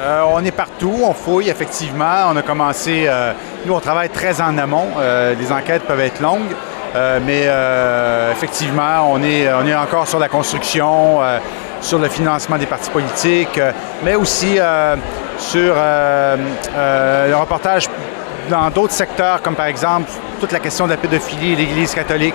On est partout, on fouille effectivement. On a commencé, nous on travaille très en amont. Les enquêtes peuvent être longues, mais effectivement on est encore sur la construction, sur le financement des partis politiques, mais aussi sur le reportage dans d'autres secteurs, comme par exemple toute la question de la pédophilie et l'Église catholique.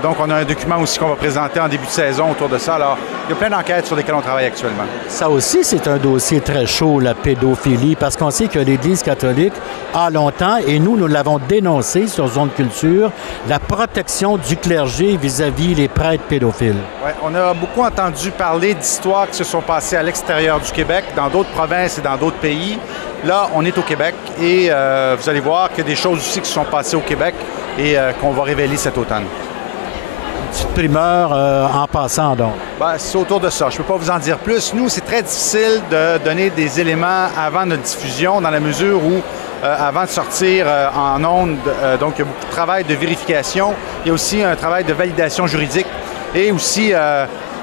Donc, on a un document aussi qu'on va présenter en début de saison autour de ça. Alors, il y a plein d'enquêtes sur lesquelles on travaille actuellement. Ça aussi, c'est un dossier très chaud, la pédophilie, parce qu'on sait que l'Église catholique a longtemps, et nous l'avons dénoncé sur Zone Culture, la protection du clergé vis-à-vis les prêtres pédophiles. Oui, on a beaucoup entendu parler d'histoires qui se sont passées à l'extérieur du Québec, dans d'autres provinces et dans d'autres pays. Là, on est au Québec et vous allez voir qu'il y a des choses aussi qui se sont passées au Québec et qu'on va révéler cet automne. Une petite primeur en passant, donc. Ben, c'est autour de ça. Je ne peux pas vous en dire plus. Nous, c'est très difficile de donner des éléments avant notre diffusion dans la mesure où, avant de sortir en ondes, donc il y a beaucoup de travail de vérification. Il y a aussi un travail de validation juridique et aussi...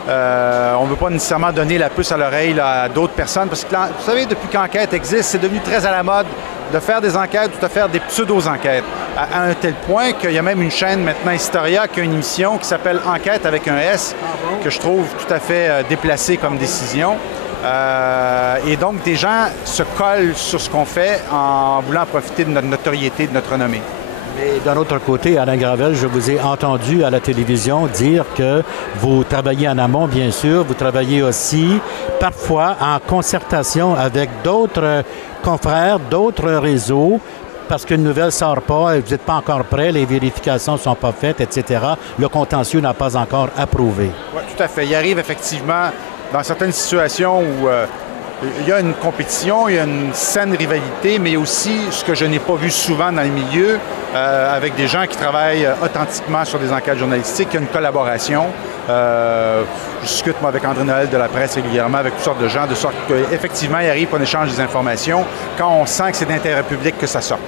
on ne veut pas nécessairement donner la puce à l'oreille à d'autres personnes parce que, vous savez, depuis qu'enquête existe, c'est devenu très à la mode de faire des enquêtes ou de faire des pseudo-enquêtes. À un tel point qu'il y a même une chaîne maintenant, Historia, qui a une émission qui s'appelle Enquête avec un S, que je trouve tout à fait déplacée comme décision. Et donc, des gens se collent sur ce qu'on fait en voulant profiter de notre notoriété, de notre renommée. Et d'un autre côté, Alain Gravel, je vous ai entendu à la télévision dire que vous travaillez en amont, bien sûr. Vous travaillez aussi parfois en concertation avec d'autres confrères, d'autres réseaux, parce qu'une nouvelle ne sort pas, vous n'êtes pas encore prêt, les vérifications ne sont pas faites, etc. Le contentieux n'a pas encore approuvé. Oui, tout à fait. Il arrive effectivement dans certaines situations où il y a une compétition, il y a une saine rivalité, mais aussi ce que je n'ai pas vu souvent dans le milieu, avec des gens qui travaillent authentiquement sur des enquêtes journalistiques, il y a une collaboration. Je discute moi, avec André Noël de la presse régulièrement, avec toutes sortes de gens, de sorte qu'effectivement, il arrive qu'on échange des informations quand on sent que c'est d'intérêt public que ça sort.